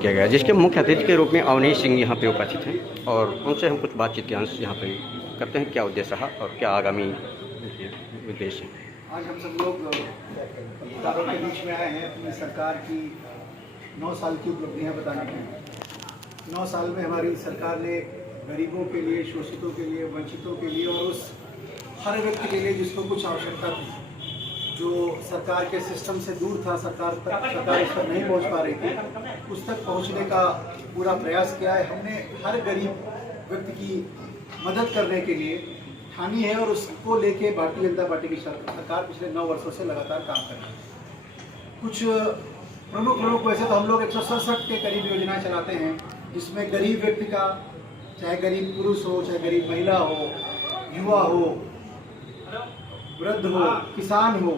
किया गया, जिसके मुख्य अतिथि के रूप में अवनीश सिंह यहाँ पे उपस्थित हैं और उनसे हम कुछ बातचीत के अंश यहाँ पे करते हैं। क्या उद्देश्य रहा और क्या आगामी उद्देश्य है। आज हम सब लोग पत्रकारों के बीच में आए हैं अपनी सरकार की 9 साल की उपलब्धियां बताने के लिए। 9 साल में हमारी सरकार ने गरीबों के लिए, शोषितों के लिए, वंचितों के लिए और उस हर व्यक्ति के लिए जिसको कुछ आवश्यकता थी, जो सरकार के सिस्टम से दूर था, सरकार उस तक नहीं पहुंच पा रही थी, उस तक पहुंचने का पूरा प्रयास किया है। हमने हर गरीब व्यक्ति की मदद करने के लिए ठानी है और उसको लेके भारतीय जनता पार्टी की सरकार पिछले 9 वर्षों से लगातार काम कर रही है। कुछ प्रमुख वैसे तो हम लोग 167 के करीब योजनाएं चलाते हैं, जिसमें गरीब व्यक्ति का, चाहे गरीब पुरुष हो, चाहे गरीब महिला हो, युवा हो, वृद्ध हो, किसान हो,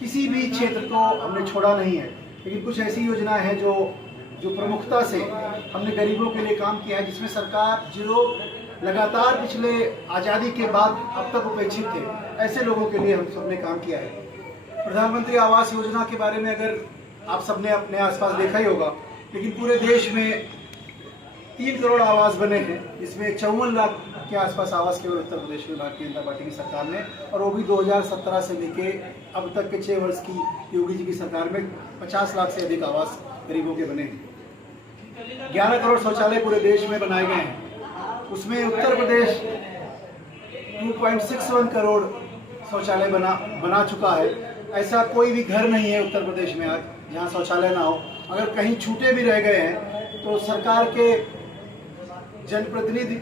किसी भी क्षेत्र को हमने छोड़ा नहीं है। लेकिन कुछ ऐसी योजनाएं हैं जो प्रमुखता से हमने गरीबों के लिए काम किया है, जिसमें सरकार जो लगातार पिछले आज़ादी के बाद अब तक उपेक्षित थे, ऐसे लोगों के लिए हम सबने काम किया है। प्रधानमंत्री आवास योजना के बारे में अगर आप सबने अपने आसपास देखा ही होगा, लेकिन पूरे देश में 3 करोड़ आवास बने हैं, जिसमें 54 लाख के आसपास आवास केवल उत्तर प्रदेश में भारतीय जनता पार्टी की सरकार ने, और वो भी 2017 से लेके अब तक के 6 वर्ष की योगी जी की सरकार में 50 लाख से अधिक आवास गरीबों के बने हैं। 11 करोड़ शौचालय पूरे देश में बनाए गए हैं, उसमें उत्तर प्रदेश 2.61 करोड़ शौचालय बना चुका है। ऐसा कोई भी घर नहीं है उत्तर प्रदेश में आज जहाँ शौचालय ना हो। अगर कहीं छूटे भी रह गए हैं तो सरकार के जनप्रतिनिधि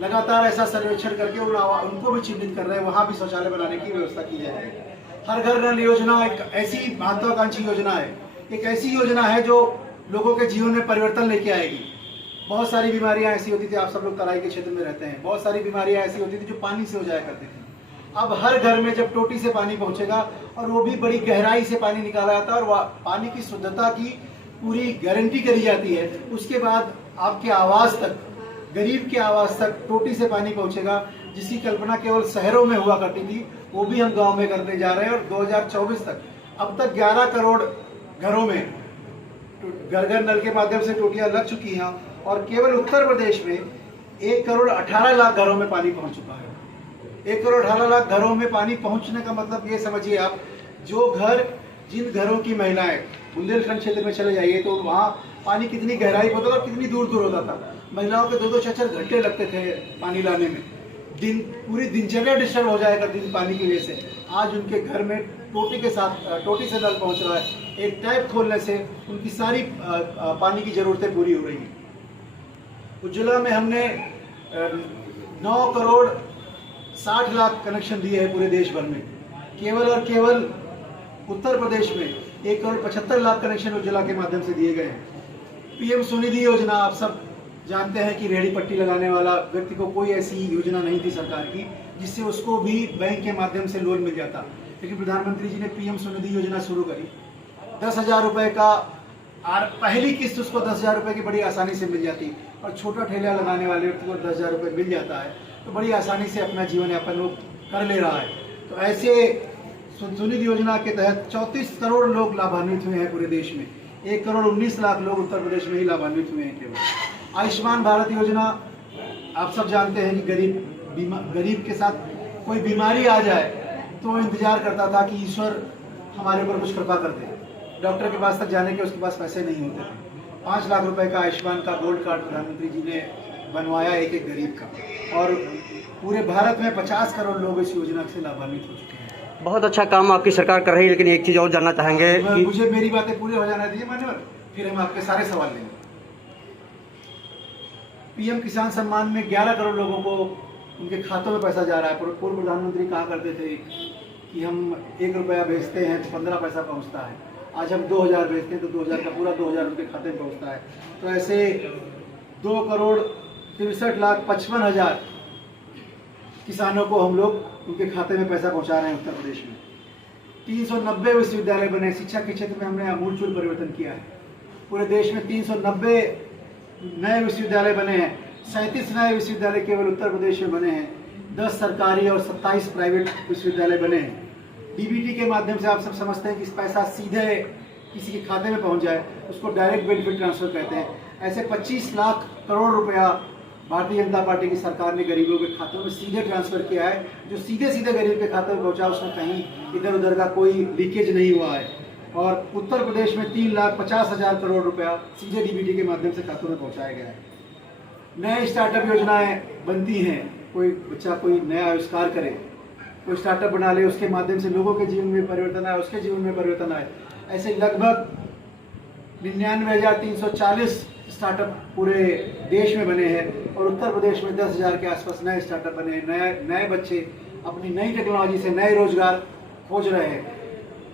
लगातार ऐसा सर्वेक्षण करके उनको भी चिन्हित कर रहे हैं, वहाँ भी शौचालय बनाने की व्यवस्था की जाएगी। हर घर नल योजना एक ऐसी महत्वाकांक्षी योजना है, एक ऐसी योजना है जो लोगों के जीवन में परिवर्तन लेके आएगी। बहुत सारी बीमारियां ऐसी होती थी, आप सब लोग तराई के क्षेत्र में रहते हैं, बहुत सारी बीमारियां ऐसी होती थी जो पानी से हो जाया करती थी। अब हर घर में जब टोटी से पानी पहुंचेगा और वो भी बड़ी गहराई से पानी निकाला जाता है और पानी की शुद्धता की पूरी गारंटी करी जाती है, उसके बाद आपके आवास तक, गरीब के आवास तक टोटी से पानी पहुंचेगा, जिसकी कल्पना केवल शहरों में हुआ करती थी, वो भी हम गाँव में करने जा रहे हैं। और 2024 तक अब तक 11 करोड़ घरों में घर नल के माध्यम से टोटियां लग चुकी हैं और केवल उत्तर प्रदेश में 1 करोड़ 18 लाख घरों में पानी पहुंच चुका है। 1 करोड़ 18 लाख घरों में पानी पहुंचने का मतलब ये समझिए आप, जिन घरों की महिलाएं, बुंदेलखंड क्षेत्र में चले जाइए तो वहाँ पानी कितनी गहराई होता था और कितनी दूर होता था। महिलाओं के 2-2 4-4 घंटे लगते थे पानी लाने में, पूरी दिनचर्या डिस्टर्ब हो जाया करती थी पानी की वजह से। आज उनके घर में टोटी से नल पहुँच रहा है, एक टैप खोलने से उनकी सारी पानी की ज़रूरतें पूरी हो रही हैं। उज्ज्वला में हमने 9 करोड़ 60 लाख कनेक्शन दिए हैं पूरे देश भर में। केवल और केवल उत्तर प्रदेश में 1 करोड़ 75 लाख कनेक्शन उज्ज्वला के माध्यम से दिए गए हैं। पीएम स्वनिधि योजना, आप सब जानते हैं कि रेहड़ी पट्टी लगाने वाला व्यक्ति को कोई ऐसी योजना नहीं थी सरकार की जिससे उसको भी बैंक के माध्यम से लोन मिल जाता, लेकिन प्रधानमंत्री जी ने पीएम स्वनिधि योजना शुरू करी। 10,000 रुपये का पहली किस्त उसको 10,000 रुपये की बड़ी आसानी से मिल जाती, और छोटा ठेला लगाने वाले व्यक्ति को 10,000 रुपये मिल जाता है, तो बड़ी आसानी से अपना जीवन यापन वो कर ले रहा है। तो ऐसे स्वनिधि योजना के तहत 34 करोड़ लोग लाभान्वित हुए हैं पूरे देश में। 1 करोड़ 19 लाख लोग उत्तर प्रदेश में ही लाभान्वित हुए हैं केवल। आयुष्मान भारत योजना, आप सब जानते हैं कि गरीब के साथ कोई बीमारी आ जाए तो इंतजार करता था कि ईश्वर हमारे ऊपर कुछ कृपा कर दे, डॉक्टर के पास तक जाने के उसके पास पैसे नहीं होते थे। 5 लाख रुपए का आयुष्मान का गोल्ड कार्ड प्रधानमंत्री जी ने बनवाया एक गरीब का, और पूरे भारत में 50 करोड़ लोग इस योजना से लाभान्वित हो चुके हैं। बहुत अच्छा काम आपकी सरकार कर रही है, लेकिन एक चीज़ और जानना चाहेंगे कि मुझे मेरी बातें पूरी हो जाने दीजिए मान्यवर, फिर हम आपके सारे सवाल लेंगे। पीएम किसान सम्मान में 11 करोड़ लोगों को उनके खातों में पैसा जा रहा है। पूर्व प्रधानमंत्री कहा करते थे कि हम 1 रुपया भेजते हैं तो 15 पैसा पहुंचता है, आज हम 2,000 भेजते हैं तो 2,000 का पूरा 2,000 उनके खाते में पहुंचता है। तो ऐसे 2 करोड़ 63,55,000 किसानों को हम लोग उनके खाते में पैसा पहुंचा रहे हैं उत्तर प्रदेश में। 390 विश्वविद्यालय बने, शिक्षा के क्षेत्र में हमने आमूलचूल परिवर्तन किया है। पूरे देश में 390 नए विश्वविद्यालय बने हैं, 37 नए विश्वविद्यालय केवल उत्तर प्रदेश में बने हैं, 10 सरकारी और 27 प्राइवेट विश्वविद्यालय बने हैं। डीबीटी के माध्यम से आप सब समझते हैं कि इस पैसा सीधे किसी के खाते में पहुंच जाए, उसको डायरेक्ट बेनिफिट ट्रांसफर कहते हैं। ऐसे 25 लाख करोड़ रुपया भारतीय जनता पार्टी की सरकार ने गरीबों के खातों में सीधे ट्रांसफर किया है। जो सीधे सीधे गरीब के खाते में पहुंचा, उसमें कहीं इधर उधर का कोई लीकेज नहीं हुआ है। और उत्तर प्रदेश में 3,50,000 करोड़ रुपया सीधे डीबीटी के माध्यम से खातों में पहुंचाया गया है। नए स्टार्टअप योजनाएं बनती हैं, कोई बच्चा कोई नया आविष्कार करे, कोई स्टार्टअप बना ले, उसके माध्यम से लोगों के जीवन में परिवर्तन आए, उसके जीवन में परिवर्तन आए। ऐसे लगभग 99,340 स्टार्टअप पूरे देश में बने हैं और उत्तर प्रदेश में 10,000 के आसपास नए स्टार्टअप बने हैं। नए बच्चे अपनी नई टेक्नोलॉजी से नए रोजगार खोज रहे हैं।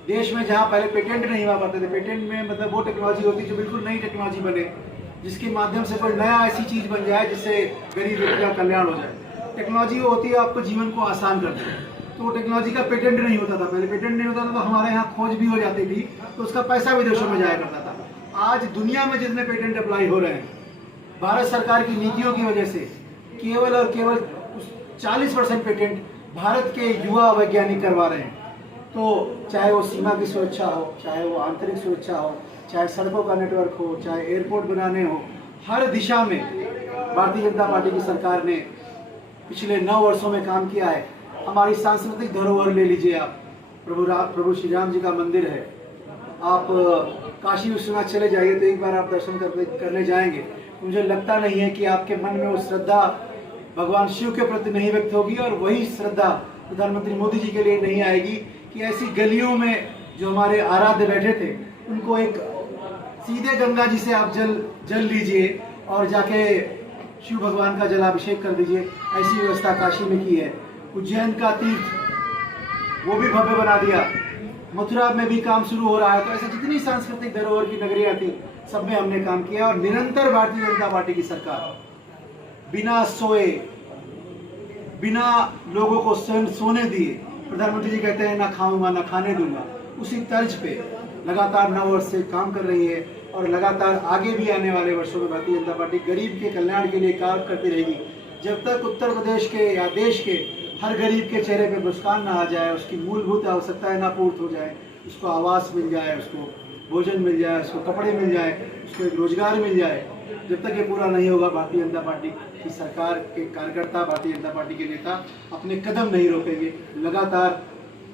देश में जहां पहले पेटेंट नहीं हुआ करते थे, पेटेंट में मतलब वो टेक्नोलॉजी होती है जो बिल्कुल नई टेक्नोलॉजी बने, जिसके माध्यम से कोई नया ऐसी चीज़ बन जाए जिससे गरीब व्यक्ति का कल्याण हो जाए। टेक्नोलॉजी वो होती है आपको जीवन को आसान कर दे। तो वो टेक्नोलॉजी का पेटेंट नहीं होता था, पहले पेटेंट नहीं होता था तो हमारे यहाँ खोज भी हो जाती थी, तो उसका पैसा विदेशों में जाया करता था। आज दुनिया में जितने पेटेंट अप्लाई हो रहे हैं, भारत सरकार की नीतियों की वजह से केवल और केवल 40% पेटेंट भारत के युवा वैज्ञानिक करवा रहे हैं। तो चाहे वो सीमा की सुरक्षा हो, चाहे वो आंतरिक सुरक्षा हो, चाहे सड़कों का नेटवर्क हो, चाहे एयरपोर्ट बनाने हो, हर दिशा में भारतीय जनता पार्टी की सरकार ने पिछले 9 वर्षों में काम किया है। हमारी सांस्कृतिक धरोहर ले लीजिए आप, प्रभु श्री राम जी का मंदिर है। आप काशी विश्वनाथ चले जाइए तो एक बार आप दर्शन करने जाएंगे, मुझे लगता नहीं है कि आपके मन में वो श्रद्धा भगवान शिव के प्रति नहीं व्यक्त होगी और वही श्रद्धा प्रधानमंत्री मोदी जी के लिए नहीं आएगी कि ऐसी गलियों में जो हमारे आराध्य बैठे थे, उनको एक सीधे गंगा जी से आप जल लीजिए और जाके शिव भगवान का जलाभिषेक कर दीजिए। ऐसी व्यवस्था काशी में की है। उज्जैन का तीर्थ वो भी भव्य बना दिया। मथुरा में भी काम शुरू हो रहा है। तो ऐसे जितनी सांस्कृतिक धरोहर की नगरियां थी, सब में हमने काम किया और निरंतर भारतीय जनता पार्टी की सरकार बिना सोए, बिना लोगों को सोने दिए, प्रधानमंत्री जी कहते हैं ना खाऊंगा ना खाने दूंगा, उसी तर्ज पे लगातार 9 वर्ष से काम कर रही है और लगातार आगे भी आने वाले वर्षों में भारतीय जनता पार्टी गरीब के कल्याण के लिए कार्य करती रहेगी। जब तक उत्तर प्रदेश के या देश के हर गरीब के चेहरे पे मुस्कान ना आ जाए, उसकी मूलभूत आवश्यकताएं ना पूर्ण हो जाए, उसको आवास मिल जाए, उसको भोजन मिल जाए, उसको कपड़े मिल जाए, उसको एक रोजगार मिल जाए, जब तक ये पूरा नहीं होगा भारतीय जनता पार्टी की सरकार के कार्यकर्ता, भारतीय जनता पार्टी के नेता अपने कदम नहीं रोकेंगे, लगातार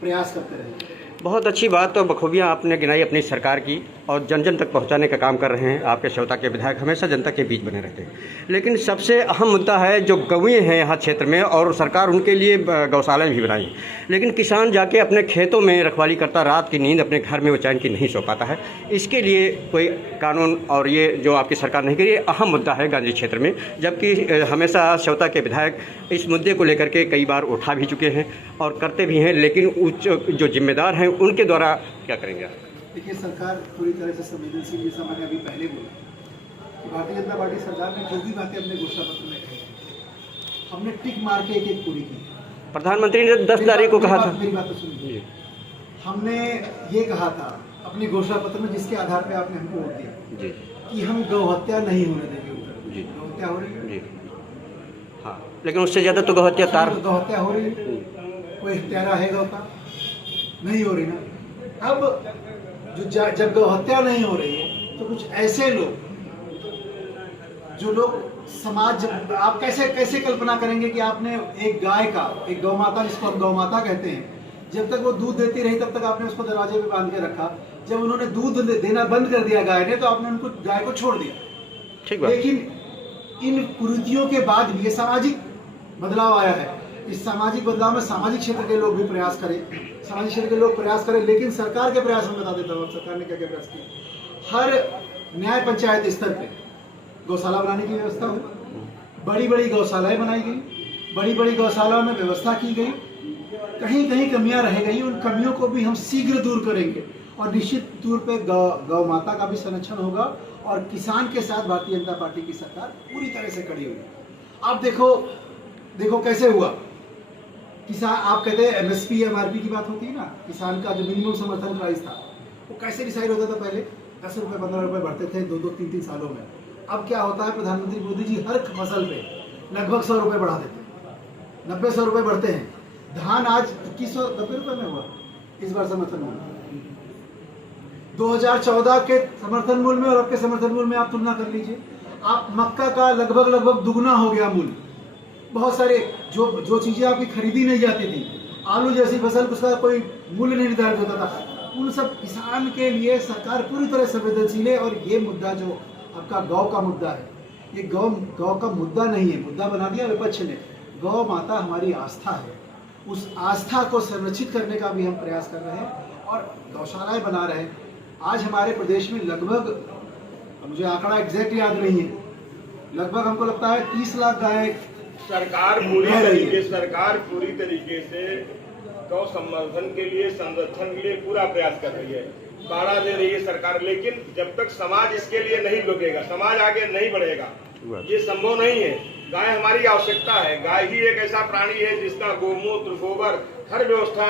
प्रयास करते रहेंगे। बहुत अच्छी बात और बखूबियाँ आपने गिनाई अपनी सरकार की और जन जन तक पहुंचाने का काम कर रहे हैं। आपके श्रोता के विधायक हमेशा जनता के बीच बने रहते हैं। लेकिन सबसे अहम मुद्दा है जो गौएँ हैं यहाँ क्षेत्र में, और सरकार उनके लिए गौशालाएँ भी बनाई, लेकिन किसान जाके अपने खेतों में रखवाली करता, रात की नींद अपने घर में वो चैन की नहीं सो पाता है। इसके लिए कोई कानून और ये जो आपकी सरकार नहीं करी, ये अहम मुद्दा है गांधी क्षेत्र में, जबकि हमेशा श्रोता के विधायक इस मुद्दे को लेकर के कई बार उठा भी चुके हैं और करते भी हैं, लेकिन उच्च जो जिम्मेदार हैं उनके द्वारा क्या करेंगे? देखिए, सरकार पूरी तरह से संवेदनशील, जैसा मैंने अभी पहले बोला कि भारतीय जनता पार्टी सरकार ने जो भी बातें अपने घोषणा पत्र में कही, हमने टिक मार के एक पूरी की। प्रधानमंत्री ने 10 तारीख को कहा था, मेरी बात तो सुनिए, हमने ये कहा था अपने घोषणा पत्र में, जिसके आधार पर आपने हमको वोट दिया कि हम गौ हत्या नहीं होने देंगे। गौ हत्या हो रही है, हाँ, लेकिन उससे ज़्यादा तो गौ हत्या गौ हत्या हो रही है। कोई हत्यारा है गौ का? नहीं हो रही ना। अब जब गौ हत्या नहीं हो रही है तो कुछ ऐसे लोग, जो लोग समाज, आप कैसे कल्पना करेंगे कि आपने एक गाय का, एक गौ माता, जिसको हम गौ माता कहते हैं, जब तक वो दूध देती रही तब तक आपने उसको दरवाजे पे बांध के रखा। जब उन्होंने दूध देना बंद कर दिया गाय ने, तो आपने उनको गाय को छोड़ दिया। ठीक बात। लेकिन इन कुरीतियों के बाद भी ये सामाजिक बदलाव आया है। इस सामाजिक बदलाव में सामाजिक क्षेत्र के लोग भी प्रयास करें, सामाजिक क्षेत्र के लोग प्रयास करें। लेकिन सरकार के प्रयास में बता देता हूँ सरकार ने क्या क्या प्रयास किया। हर न्याय पंचायत स्तर पे गौशाला बनाने की व्यवस्था हुई, बड़ी बड़ी गौशालाएं बनाई गई, बड़ी बड़ी गौशालाओं में व्यवस्था की गई। कहीं कहीं कमियां रह गई, उन कमियों को भी हम शीघ्र दूर करेंगे और निश्चित तौर पे गौ माता का भी संरक्षण होगा और किसान के साथ भारतीय जनता पार्टी की सरकार पूरी तरह से खड़ी हुई। आप देखो कैसे हुआ। किसान, आप कहते हैं एमएसपी एमआरपी की बात होती है ना, किसान का जो मिनिमम समर्थन प्राइस था वो कैसे डिसाइड होता था? पहले 10 रुपये 15 रुपये बढ़ते थे 2-3 सालों में। अब क्या होता है, प्रधानमंत्री मोदी जी हर फसल पे लगभग 100 रुपये बढ़ा देते हैं, 90-100 रुपये बढ़ते हैं। धान आज 2190 रुपये में हुआ, इस बार समर्थन हुआ 2014 के समर्थन मूल्य में और अब के समर्थन मूल्य में आप तुलना कर लीजिए। आप मक्का का लगभग दुगना हो गया मूल्य। बहुत सारे जो चीज़ें आपकी खरीदी नहीं जाती थी, आलू जैसी फसल, उसका कोई मूल्य नहीं निर्धारित होता था, उन सब किसान के लिए सरकार पूरी तरह संवेदनशील है। और ये मुद्दा जो आपका गौ का मुद्दा है, ये गौ का मुद्दा नहीं है, मुद्दा बना दिया विपक्ष ने। गौ माता हमारी आस्था है, उस आस्था को संरक्षित करने का भी हम प्रयास कर रहे हैं और गौशालाएं बना रहे हैं। आज हमारे प्रदेश में लगभग, मुझे आंकड़ा एग्जैक्ट याद नहीं है, लगभग हमको लगता है 30 लाख गाय सरकार पूरी तरीके से गौ संवर्धन के लिए, संरक्षण के लिए पूरा प्रयास कर रही है, बाड़ा दे रही है सरकार। लेकिन जब तक समाज इसके लिए नहीं लगेगा, समाज आगे नहीं बढ़ेगा, ये संभव नहीं है। गाय हमारी आवश्यकता है। गाय ही एक ऐसा प्राणी है जिसका गोमूत्र, गोबर, हर व्यवस्था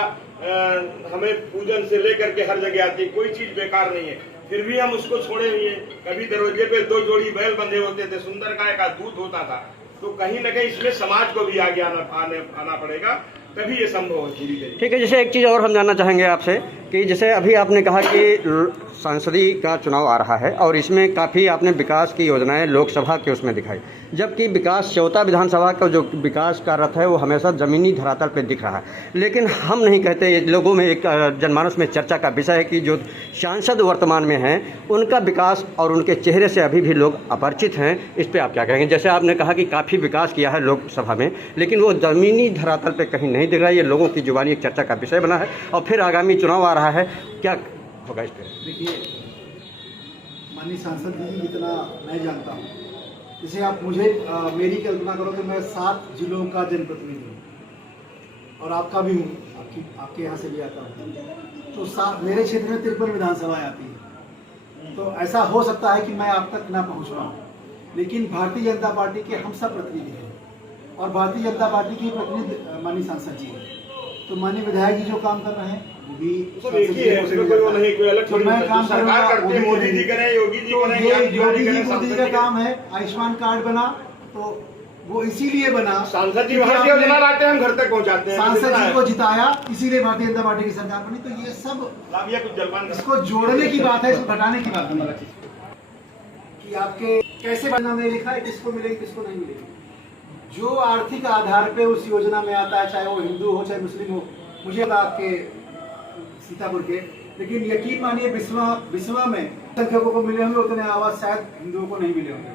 हमें पूजन से लेकर के हर जगह आती है, कोई चीज बेकार नहीं है। फिर भी हम उसको छोड़े हुए। कभी दरवाजे पे 2 जोड़ी बैल बंधे होते थे, सुंदर गाय का दूध होता था। तो कहीं न कहीं इसमें समाज को भी आगे आना पड़ेगा, तभी ये संभव हो पूरी तरीके। ठीक है, जैसे एक चीज़ और हम जानना चाहेंगे आपसे कि जैसे अभी आपने कहा कि संसदीय का चुनाव आ रहा है और इसमें काफ़ी आपने विकास की योजनाएं लोकसभा के उसमें दिखाई, जबकि विकास चौथा विधानसभा का जो विकास का रथ है वो हमेशा ज़मीनी धरातल पर दिख रहा है। लेकिन हम नहीं कहते, ये लोगों में एक जनमानस में चर्चा का विषय है कि जो सांसद वर्तमान में हैं उनका विकास और उनके चेहरे से अभी भी लोग अपरिचित हैं। इस पर आप क्या कहेंगे? जैसे आपने कहा कि काफ़ी विकास किया है लोकसभा में, लेकिन वो ज़मीनी धरातल पर कहीं नहीं दिख रहा है। ये लोगों की जुबानी एक चर्चा का विषय बना है और फिर आगामी चुनाव आ रहा है, क्या होगा इस पर? देखिए, माननीय सांसद जी जितना मैं जानता हूँ, जैसे आप मुझे मेरी कल्पना करो कि मैं 7 जिलों का जनप्रतिनिधि हूँ और आपका भी हूँ, आपके यहाँ से भी आता हूँ, तो मेरे क्षेत्र में 53 विधानसभाएं आती हैं। तो ऐसा हो सकता है कि मैं आप तक ना पहुँच पाऊँ, लेकिन भारतीय जनता पार्टी के हम सब प्रतिनिधि हैं और भारतीय जनता पार्टी की प्रतिनिधि माननीय सांसद जी हैं। तो माननीय विधायक जी जो काम कर रहे हैं वो भी सरकार करती है, मोदी जी करें, योगी जी करें, योगी जी का काम है। आयुष्मान कार्ड बना तो वो इसीलिए बना, सांसद जी वहाँ से योजना लाते हैं, हम घर तक पहुँचाते हैं। सांसद जी को जिताया, इसीलिए भारतीय जनता पार्टी की सरकार बनी। तो ये सब कुछ जलपान इसको जोड़ने की बात है, इसको घटाने की बात है कि आपके कैसे बनना में लिखा है, किसको मिलेगी किसको नहीं मिलेगी। जो आर्थिक आधार पे उस योजना में आता है, चाहे वो हिंदू हो चाहे मुस्लिम हो, मुझे आपके सीतापुर के, लेकिन यकीन मानिए बिस्वा में संख्यकों को मिले होंगे उतने आवाज शायद हिंदुओं को नहीं मिले होंगे।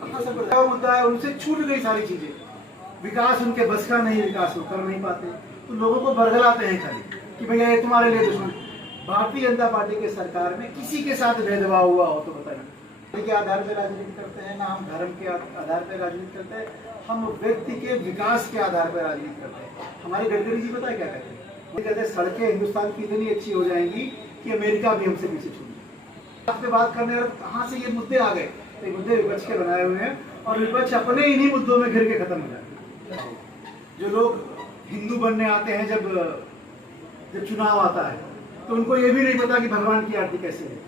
कहाँ से मुद्दा है, उनसे छूट गई सारी चीजें, विकास उनके बस का नहीं, विकास वो कर नहीं पाते, तो लोगों को बरगलाते हैं खाली कि भैया ये तुम्हारे लिए दुश्मन। भारतीय जनता पार्टी के सरकार में किसी के साथ भेदभाव हुआ हो तो बताइए? के आधार पर राजनीति करते हैं ना, हम धर्म के आधार पर राजनीति करते हैं, हम व्यक्ति के विकास के आधार पर राजनीति करते हैं। हमारे गडकरी जी पता है क्या कहते हैं? कहते हैं सड़कें हिंदुस्तान की इतनी अच्छी हो जाएंगी कि अमेरिका भी हमसे पीछे छूट। आप पे बात करने वाले कहाँ से ये मुद्दे आ गए? ये मुद्दे विपक्ष के बनाए हुए हैं और विपक्ष अपने इन्हीं मुद्दों में घिर के खत्म हो जाते हैं। जो लोग हिंदू बनने आते हैं, जब चुनाव आता है तो उनको ये भी नहीं पता कि भगवान की आरती कैसे होती है,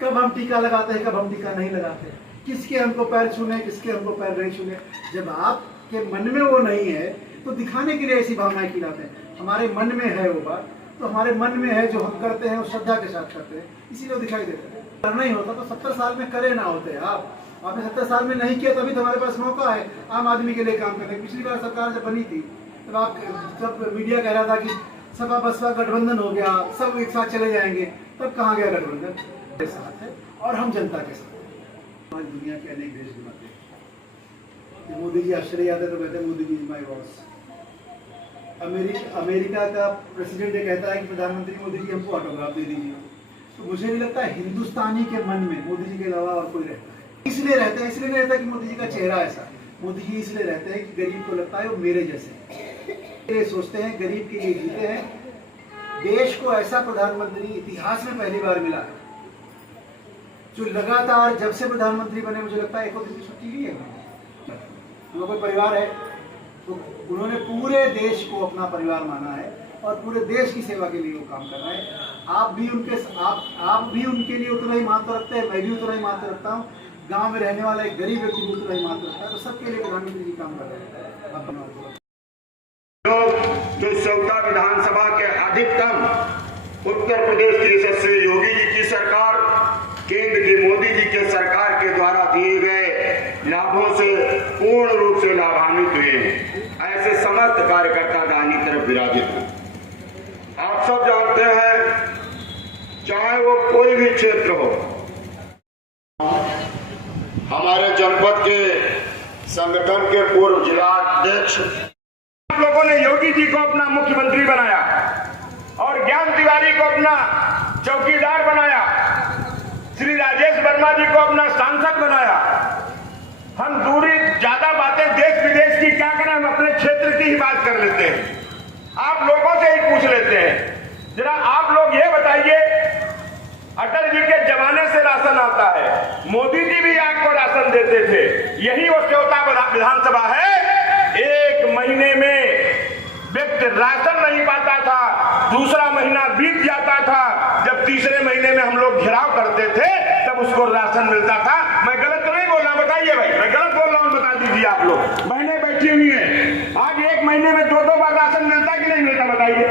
कब हम टीका लगाते हैं, कब हम टीका नहीं लगाते, किसके हमको पैर छूने, किसके हमको पैर नहीं छूने। जब आपके मन में वो नहीं है तो दिखाने के लिए ऐसी भावनाएं खिलाते हैं। हमारे मन में है वो बात, तो हमारे मन में है, जो हम करते हैं वो श्रद्धा के साथ करते हैं, इसीलिए वो दिखाई देता है। करना ही होता तो 70 साल में करे ना होते। आपने 70 साल में नहीं किया, तभी तो हमारे पास मौका है आम आदमी के लिए काम करने। पिछली बार सरकार जब बनी थी जब मीडिया कह रहा था कि सपा बसपा गठबंधन हो गया, सब एक साथ चले जाएंगे, तब कहाँ गया गठबंधन? के साथ है और हम जनता के साथ। आज दुनिया के अनेक देश घुमाते हैं। मोदी जी आश्चर्य आते तो कहते हैं Modi ji my boss. America का प्रेसिडेंट ये कहता है कि प्रधानमंत्री मोदी जी हमको ऑटोग्राफ दे दीजिए। तो मुझे नहीं लगता हिंदुस्तानी के मन में मोदी जी के अलावा और कोई रहता है। इसलिए रहता है, इसलिए नहीं रहता कि मोदी जी का चेहरा ऐसा। मोदी जी इसलिए रहते हैं कि गरीब को लगता है वो मेरे जैसे, ये सोचते हैं गरीब के लिए जीते हैं। देश को ऐसा प्रधानमंत्री इतिहास में पहली बार मिला है जो लगातार जब से प्रधानमंत्री बने, मुझे लगता है एक दिन की छुट्टी ली है। उनका कोई परिवार है तो उन्होंने पूरे देश को अपना परिवार माना है और पूरे देश की सेवा के लिए वो काम कर रहे हैं। आप भी उनके लिए उतना ही महत्व रखते हैं, मैं भी उतना ही महत्व रखता हूँ। गांव में रहने वाला एक गरीब व्यक्ति भी उतना ही महत्व रखता है, तो सबके लिए प्रधानमंत्री जी काम कर रहे हैं। जो 14 विधानसभा के अधिकतम उत्तर प्रदेश की यशस्वी योगी जी की सरकार केंद्र की मोदी जी के सरकार के द्वारा दिए गए लाभों से पूर्ण रूप से लाभान्वित हुए हैं। ऐसे समस्त कार्यकर्ता दाहिनी तरफ विराजित हैं। आप सब जानते हैं, चाहे वो कोई भी क्षेत्र हो, हमारे जनपद के संगठन के पूर्व जिलाध्यक्ष लोगों ने योगी जी को अपना मुख्यमंत्री बनाया और ज्ञान तिवारी को अपना चौकीदार बनाया, श्री राजेश वर्मा जी को अपना सांसद बनाया। हम दूरी ज्यादा बातें देश विदेश की क्या करें, हम अपने क्षेत्र की ही बात कर लेते हैं। आप लोगों से ही पूछ लेते हैं, जरा आप लोग ये बताइए, अटल जी के जमाने से राशन आता है, मोदी जी भी आपको राशन देते थे, यही वो श्रोता विधानसभा है। एक महीने में व्यक्ति राशन नहीं पाता था, दूसरा महीना बीत जाता था, जब तीसरे महीने में हम लोग घेराव करते थे तब उसको राशन मिलता था। मैं गलत तो नहीं बोल रहा, बताइए भाई, मैं गलत बोल रहा हूँ, बता दीजिए। आप लोग बहनें बैठी हुई हैं, आज एक महीने में 2-2 बार राशन मिलता है कि नहीं मिलता, बताइए,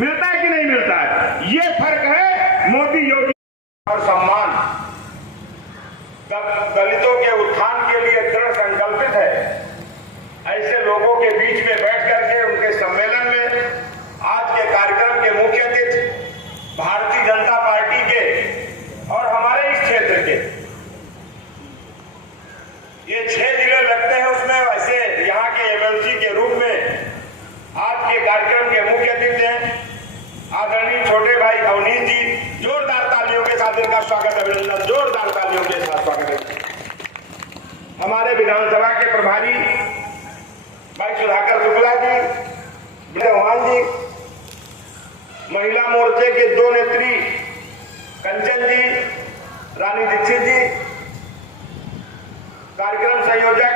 मिलता है कि नहीं मिलता है? ये फर्क है मोदी योगी और सम्मान। दलितों के उत्थान के लिए दृढ़ संकल्पित है। ऐसे लोगों के बीच में बैठ करके उनके सम्मेलन में आज के कार्यक्रम के मुख्य अतिथि भारतीय जनता पार्टी के और हमारे इस क्षेत्र के ये 6 जिले लगते हैं, उसमें वैसे यहाँ के एमएलसी के रूप में आज के कार्यक्रम के मुख्य अतिथि हैं आदरणीय छोटे भाई अवनीश जी। जोरदार तालियों के साथ इनका स्वागत, अभिनंदन, जोरदार तालियों के साथ स्वागत है। हमारे विधानसभा के प्रभारी भाई सुधाकर शुक्ला जी, चौहान जी, महिला मोर्चे के 2 नेत्री कंचन जी, रानी दीक्षित जी, कार्यक्रम संयोजक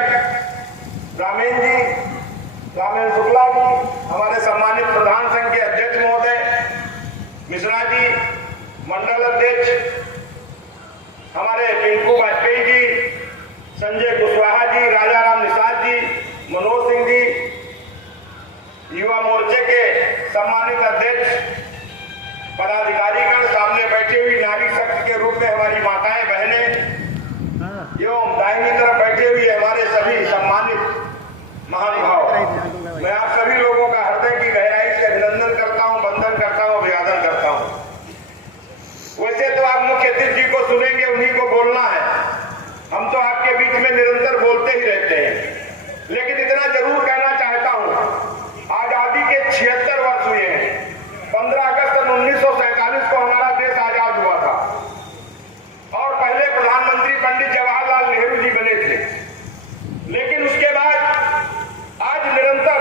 रामेन जी, रामेन शुक्ला जी, हमारे सम्मानित प्रधान संघ के अध्यक्ष महोदय मिश्रा जी, मंडल अध्यक्ष हमारे पिंकू वाजपेयी जी, संजय कुशवाहा जी, राजा राम निषाद जी, मनोज सिंह जी, युवा मोर्चे के सम्मानित अध्यक्ष पदाधिकारीगण, सामने बैठी हुई नारी शक्ति के रूप में हमारी माताएं बहनें एवं दाहिनी तरफ बैठे हुए हमारे सभी सम्मानित महानुभाव, मैं आप सभी लोगों का हृदय की गहराई से अभिनंदन करता हूं, वंदन करता हूं, अभिवादन करता हूं। वैसे तो आप मुख्य अतिथि जी को सुनेंगे, उन्हीं को बोलना है, हम तो आपके बीच में निरंतर बोलते ही रहते हैं, लेकिन इतना जरूर कहना चाहता हूं, आजादी के 76 वर्ष हुए हैं। 15 अगस्त 1947 को हमारा देश आजाद हुआ था और पहले प्रधानमंत्री पंडित जवाहरलाल नेहरू जी बने थे, लेकिन उसके बाद आज निरंतर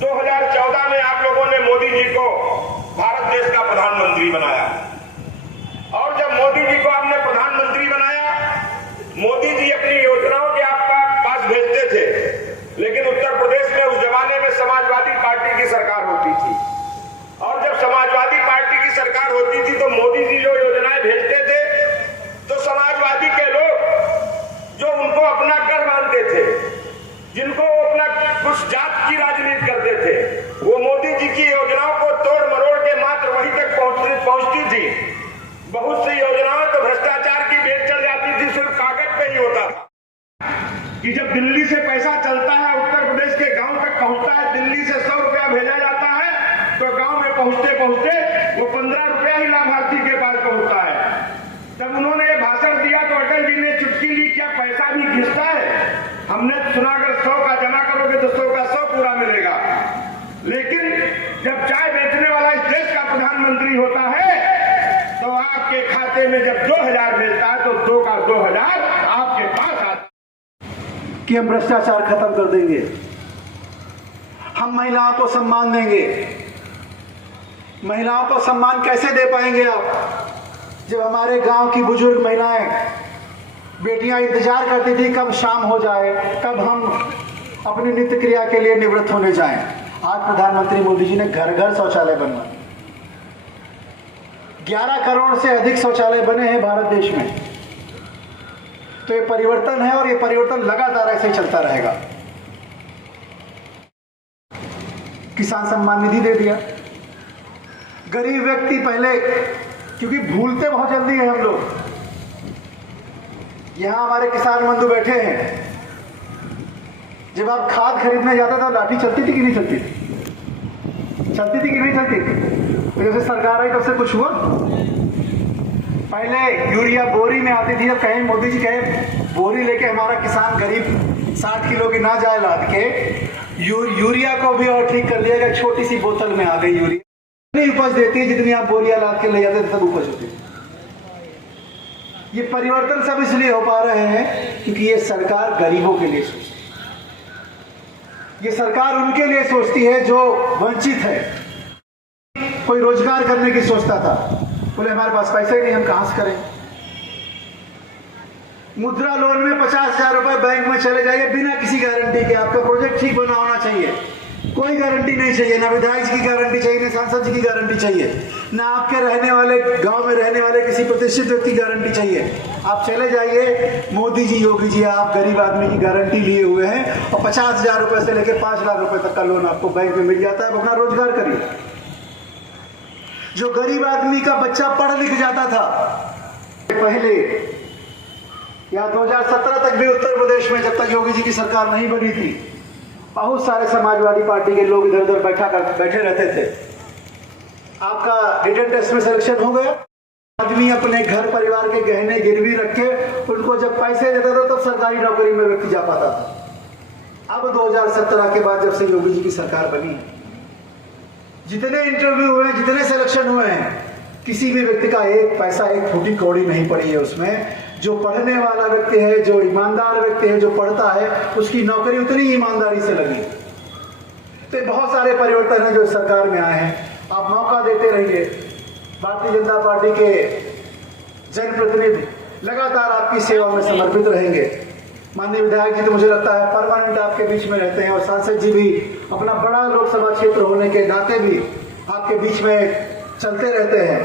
2014 में आप लोगों ने मोदी जी को भारत देश का प्रधानमंत्री बनाया। और जब मोदी जी को आपने प्रधानमंत्री बनाया, मोदी जी अपनी योजनाओं के आपका पास भेजते थे, लेकिन उत्तर प्रदेश में उस जमाने में समाजवादी पार्टी की सरकार होती थी, और जब समाजवादी पार्टी की सरकार होती थी तो मोदी जी जो योजनाएं भेजते थे तो समाजवादी के लोग जो उनको अपना घर मानते थे, जिनको अपना कुछ जात की राजनीति करते थे, वो मोदी जी की योजनाओं को तोड़ मरोड़ के मात्र वहीं तक पहुंचती थी। बहुत सी योजनाएं तो भ्रष्टाचार की बेच चढ़ जाती थी, सिर्फ कागज पे ही होता था कि जब दिल्ली से पैसा चलता है, उत्तर प्रदेश के गांव तक पहुंचता है, दिल्ली से 100 रुपया भेजा जाता है तो गांव में पहुंचते पहुंचते वो 15 रुपया ही लाभार्थी के पास पहुंचता है। जब उन्होंने ये भाषण दिया तो अटल जी ने चुटकी ली, क्या पैसा भी घिसता है? हमने सुना अगर 100 का जमा करोगे तो 100 का 100 पूरा मिलेगा, लेकिन जब चाय बेचने वाला इस देश का प्रधानमंत्री होता है तो आपके खाते में जब 2000 भेजता है तो 2 का 2000 आपके पास आता कि हम भ्रष्टाचार खत्म कर देंगे, हम महिलाओं को सम्मान देंगे। महिलाओं को सम्मान कैसे दे पाएंगे आप, जब हमारे गांव की बुजुर्ग महिलाएं, बेटियां इंतजार करती थी कब शाम हो जाए, कब हम अपनी नित्य क्रिया के लिए निवृत्त होने जाएं। आज प्रधानमंत्री मोदी जी ने घर घर शौचालय बनवाए, 11 करोड़ से अधिक शौचालय बने हैं भारत देश में। तो ये परिवर्तन है और ये परिवर्तन लगातार ऐसे ही चलता रहेगा। किसान सम्मान निधि दे दिया, गरीब व्यक्ति पहले, क्योंकि भूलते बहुत जल्दी है हम लोग। यहाँ हमारे किसान बंधु बैठे हैं, जब आप खाद खरीदने जाते तो लाठी चलती थी कि नहीं चलती थी? चलती थी कि नहीं चलती थी? तो जैसे सरकार आई तब से कुछ हुआ? पहले यूरिया बोरी में आती थी, जब कहीं मोदी जी कहे बोरी लेके हमारा किसान गरीब 60 किलो की ना जाए लाद के, यूरिया को भी और ठीक कर दिया गया, छोटी सी बोतल में आ गई यूरिया। नहीं उपज देती है जितनी आप बोरिया लाद के ले जाते थे तब उपज होती है। ये परिवर्तन सब इसलिए हो पा रहे हैं क्योंकि ये सरकार गरीबों के लिए सोचती है। ये सरकार उनके लिए सोचती है जो वंचित है। कोई रोजगार करने की सोचता था, बोले हमारे पास पैसे ही नहीं, हम कहां से करें। मुद्रा लोन में 50,000 रुपए बैंक में चले जाइए बिना किसी गारंटी के। आपका प्रोजेक्ट ठीक बना होना चाहिए, कोई गारंटी नहीं चाहिए, ना विधायक जी की गारंटी चाहिए, ना सांसद जी की गारंटी चाहिए, ना आपके रहने वाले गांव में रहने वाले किसी प्रतिष्ठित व्यक्ति की गारंटी चाहिए। आप चले जाइए, मोदी जी, योगी जी, आप गरीब आदमी की गारंटी लिए हुए हैं और 50,000 रुपए से लेकर 5 लाख रुपए तक का लोन आपको बैंक में मिल जाता है। आप अपना रोजगार करिए। जो गरीब आदमी का बच्चा पढ़ लिख जाता था पहले, या 2017 तक भी उत्तर प्रदेश में जब तक योगी जी की सरकार नहीं बनी थी, बहुत सारे समाजवादी पार्टी के लोग इधर उधर बैठे रहते थे। आपका रिटन टेस्ट में सिलेक्शन हो गया, आदमी अपने घर परिवार के गहने गिरवी रखे, उनको जब पैसे देते थे तो सरकारी नौकरी में व्यक्ति जा पाता था। अब 2017 के बाद जब से योगी जी की सरकार बनी है, जितने इंटरव्यू हुए हैं, जितने सिलेक्शन हुए हैं, किसी भी व्यक्ति का एक पैसा, एक फूटी कौड़ी नहीं पड़ी है उसमें। जो पढ़ने वाला व्यक्ति है, जो ईमानदार व्यक्ति है, जो पढ़ता है, उसकी नौकरी उतनी ईमानदारी से लगी। तो बहुत सारे परिवर्तन हैं जो सरकार में आए हैं। आप मौका देते रहिए। भारतीय जनता पार्टी के जनप्रतिनिधि लगातार आपकी सेवा में समर्पित रहेंगे। माननीय विधायक जी तो मुझे लगता है परमानेंट आपके बीच में रहते हैं, और सांसद जी भी अपना बड़ा लोकसभा क्षेत्र होने के नाते भी आपके बीच में चलते रहते हैं।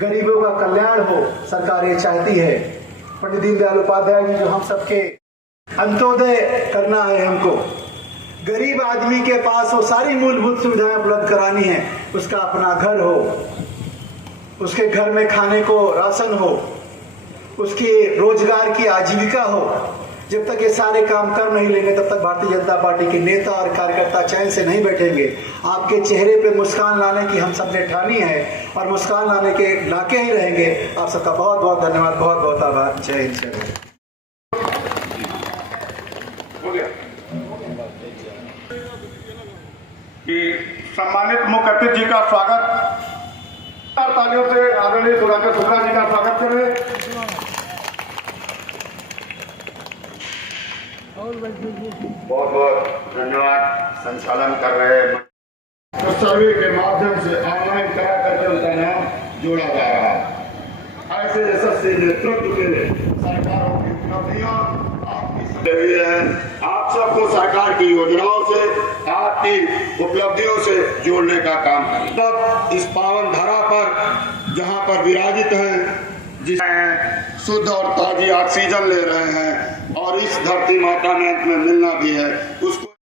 गरीबों का कल्याण हो, सरकार ये चाहती है। पंडित दीनदयाल उपाध्याय जी जो हम सबके अंत्योदय करना है, हमको गरीब आदमी के पास वो सारी मूलभूत सुविधाएं उपलब्ध करानी है। उसका अपना घर हो, उसके घर में खाने को राशन हो, उसकी रोजगार की आजीविका हो। जब तक ये सारे काम कर नहीं लेंगे तब तक भारतीय जनता पार्टी के नेता और कार्यकर्ता चैन से नहीं बैठेंगे। आपके चेहरे पे मुस्कान लाने की हम सबने ठानी है और मुस्कान लाके ही रहेंगे। आप सबका बहुत बहुत धन्यवाद, बहुत बहुत आभार। जय हिंद, जय भारत। कि सम्मानित मुख्य अतिथि जी का स्वागत तालियों से आदरणीय सुधाकर शुक्ला जी का स्वागत करें। बहुत बहुत धन्यवाद। संचालन कर रहे सर्वे के माध्यम से ऑनलाइन करा करके उनका नाम जोड़ा जा रहा है। ऐसे यशस्वी नेतृत्व के सरकारों की उपलब्धियां आपकी है। आप सबको सरकार की योजनाओं से, आपकी उपलब्धियों से जोड़ने का काम करें। तब इस पावन धरा पर जहां पर विराजित हैं, जिसमें शुद्ध और ताजी ऑक्सीजन ले रहे हैं और इस धरती माता में मिलना भी है, उसको